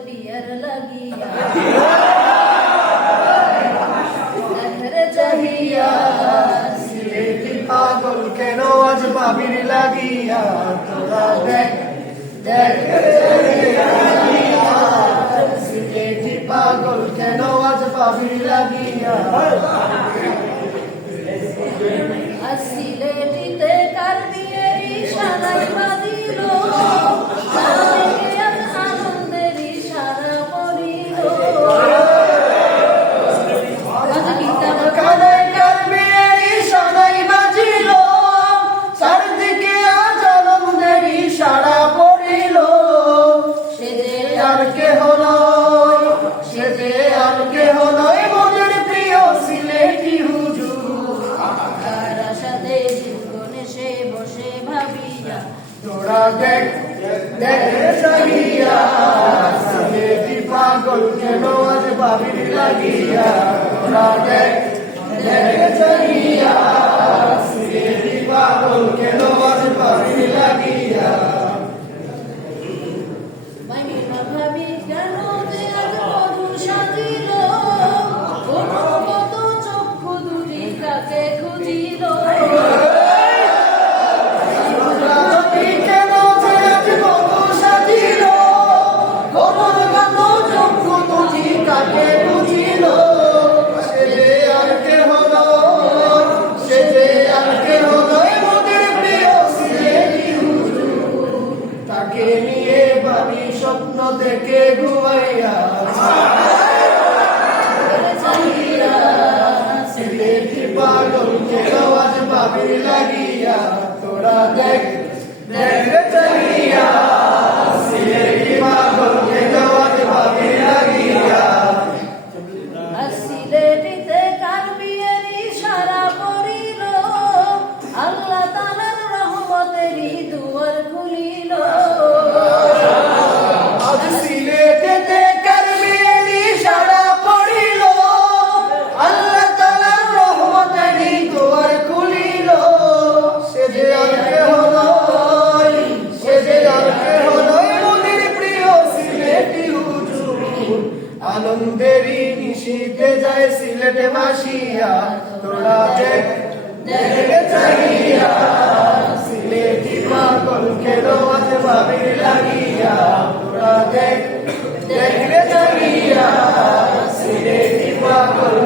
বিয়ার লাগিয়া ঘরে চাহিয়া সিলেটি পাগল কেন আজ বাবির লাগিয়া তোরা দেখ দেখ সিলেটি পাগল কেন আজ বাবির লাগিয়া সিলেটিতে কার বিয়ের ইশারায় বাঁধিল আনন্দের ইশারা পড়িল চারদিকে আজ আনন্দের ইশারা পড়িল সে যে আর কেহ নয় সে যে আর কেহ নয় মোদের প্রিয় সিলেটি হুজুর তার আশাতে জীবনে সে বসে ভাবিয়া তোরা দেখ দেখ চাহিয়া সিলেটি পাগল কেন আজ বাবির লাগিয়া তোরা দেখ দেখ চাহিয়া সিলেটি পাগল কেন আজ বাবির লাগিয়া মাইমা ভাবি কেন যে আজ মধু সাজিল কত চক্ষু দুটি কাকে খুঁজিল তাকে নিয়ে ভাবি স্বপ্ন দেখে ঘুমাইয়া সিলেটি পাগল কেন আজ বাবির লাগিয়া তোরা দেখ দেখ চাহিয়া সিলেটি পাগল কেন আজ বাবির লাগিয়া সিলেটিতে কার বিয়ের ইশারা পড়িল আল্লাহ তাআলার রহমতেরই দুয়ার খুলিল আজ সিলেটেতে কার বিয়ের ইশারা পড়িল আল্লাহ তাআলার রহমতেরই দুয়ার খুলিল সে যে আর কেহ নয় সে যে আর কেহ নয় মোদের প্রিয় সিলেটি হুজুর আনন্দেরই নিশীথে যায় সিলেটে ভাসিয়া তোরা দেখ দেখ চাহিয়া সিলেটি পাগল কেন আজ বাবির লাগিয়া তোরা দেখ দেখ চাহিয়া সিলেটি পাগল